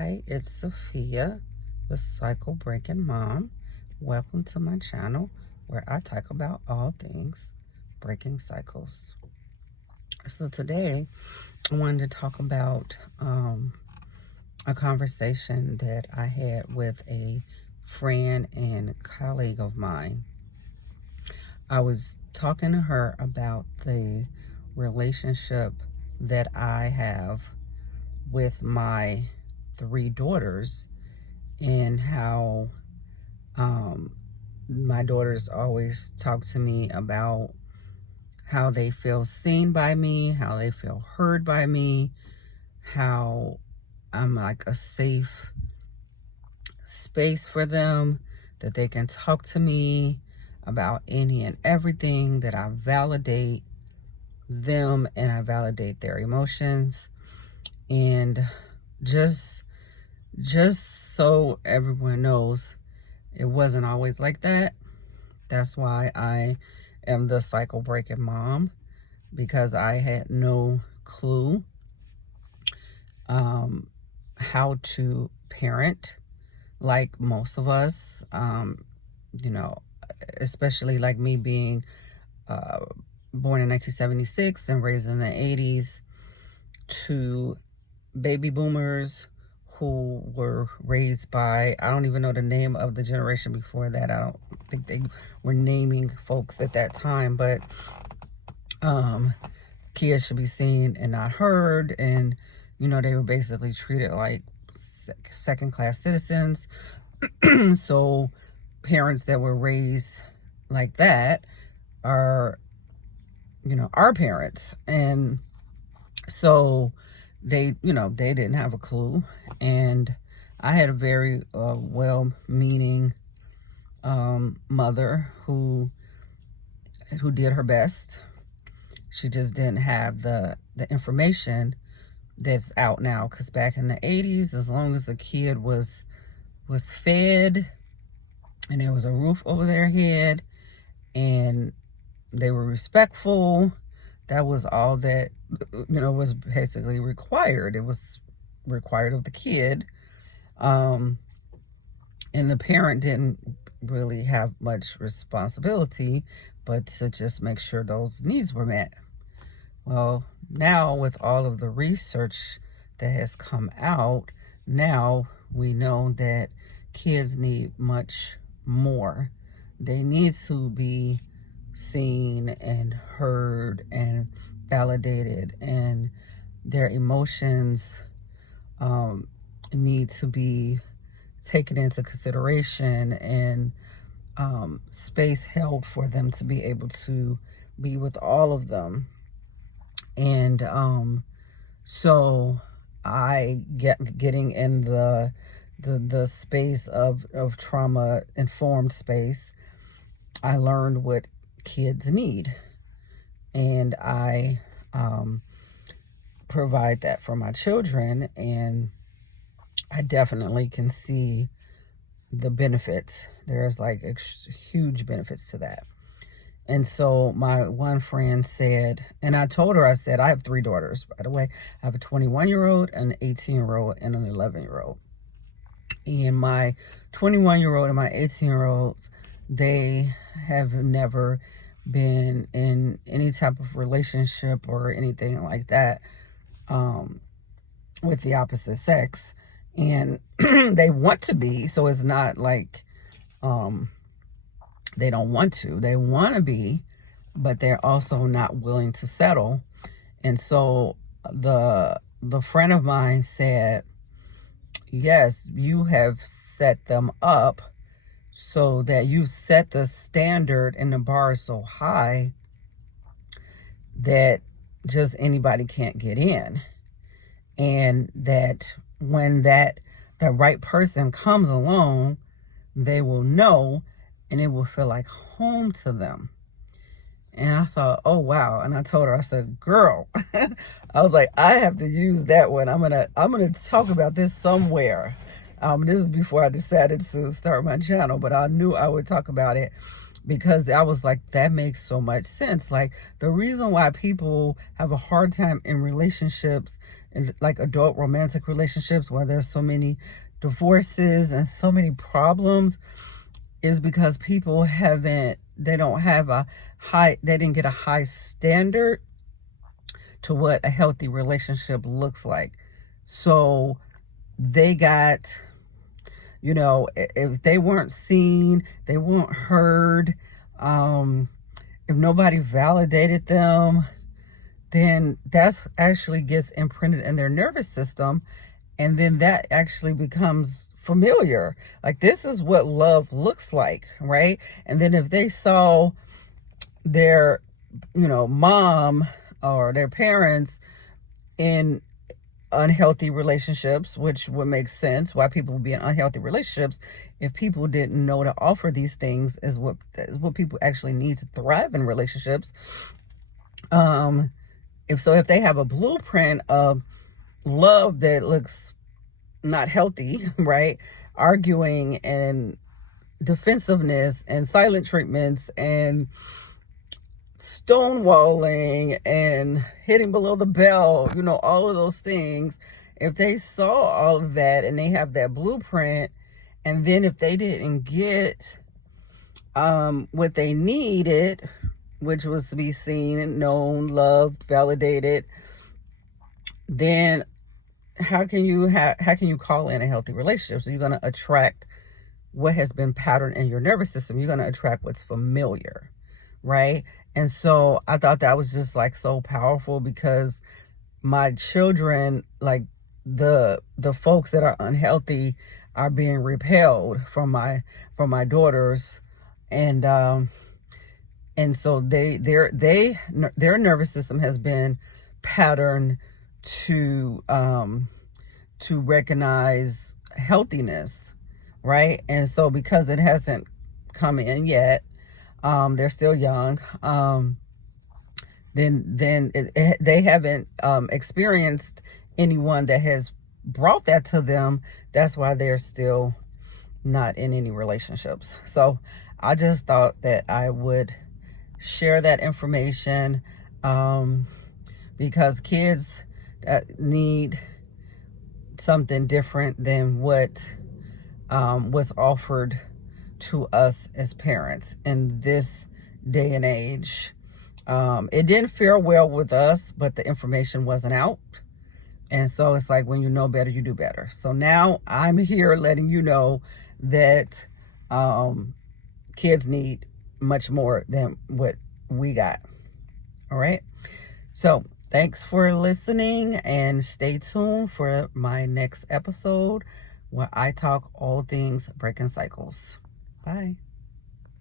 Hi, it's Sophia, the Cycle Breaking Mom. Welcome to my channel where I talk about all things breaking cycles. So today I wanted to talk about a conversation that I had with a friend and colleague of mine. I was talking to her about the relationship that I have with my 3 daughters and how my daughters always talk to me about how they feel seen by me, how they feel heard by me, how I'm like a safe space for them, that they can talk to me about any and everything, that I validate them and I validate their emotions. And just so everyone knows, it wasn't always like that. That's why I am the cycle breaking mom, because I had no clue how to parent like most of us, you know, especially like me being born in 1976 and raised in the 80s, to baby boomers who were raised by, I don't even know the name of the generation before that. I don't think they were naming folks at that time, but kids should be seen and not heard. And, they were basically treated like second-class citizens. So parents that were raised like that are, our parents. And so they didn't have a clue. And I had a very well-meaning mother who did her best. She just didn't have the information that's out now, because back in the 80s, as long as a kid was fed and there was a roof over their head and they were respectful, that was all that was basically required. It was required of the kid, and the parent didn't really have much responsibility but to just make sure those needs were met. Well, now with all of the research that has come out, now we know that kids need much more. They need to be seen and heard and validated, and their emotions need to be taken into consideration, and space held for them to be able to be with all of them. And so I getting in the space of trauma informed space, I learned what kids need, and I provide that for my children, and I definitely can see the benefits. There's like huge benefits to that. And so my one friend said, and I told her, I said, I have 3 daughters, by the way. I have a 21-year-old, an 18-year-old, and an 11-year-old. And my 21-year-old and my 18-year-olds, they have never been in any type of relationship or anything like that with the opposite sex. And they want to be, so it's not like they don't want to. They want to be, but they're also not willing to settle. And so the friend of mine said, yes, you have set them up so that you set the standard and the bar so high that just anybody can't get in. And that when the right person comes along, they will know, and it will feel like home to them. And I thought, oh wow. And I told her, I said, girl, I was like, I have to use that one. I'm gonna talk about this somewhere. This is before I decided to start my channel, but I knew I would talk about it, because I was like, that makes so much sense. Like, the reason why people have a hard time in relationships in like adult romantic relationships where there's so many divorces and so many problems is because people they don't have they didn't get a high standard to what a healthy relationship looks like. So they got, if they weren't seen, they weren't heard, if nobody validated them, then that's actually gets imprinted in their nervous system. And then that actually becomes familiar. Like, this is what love looks like, right? And then if they saw their, mom or their parents in unhealthy relationships, which would make sense why people would be in unhealthy relationships if people didn't know to offer these things is what people actually need to thrive in relationships. If they have a blueprint of love that looks not healthy, right? Arguing and defensiveness and silent treatments and stonewalling and hitting below the belt, all of those things. If they saw all of that and they have that blueprint, and then if they didn't get what they needed, which was to be seen and known, loved, validated, then how can you call in a healthy relationship? So you're going to attract what has been patterned in your nervous system. You're going to attract what's familiar, right? And so I thought that was just like so powerful, because my children, like the folks that are unhealthy, are being repelled from my daughters, and so their nervous system has been patterned to recognize healthiness, right? And so because it hasn't come in yet, they're still young, then they haven't experienced anyone that has brought that to them. That's why they're still not in any relationships. So I just thought that I would share that information, because kids need something different than what was offered to us as parents in this day and age. It didn't fare well with us, but the information wasn't out. And so it's like, when you know better, you do better. So now I'm here letting you know that kids need much more than what we got. All right. So thanks for listening, and stay tuned for my next episode where I talk all things breaking cycles. Bye.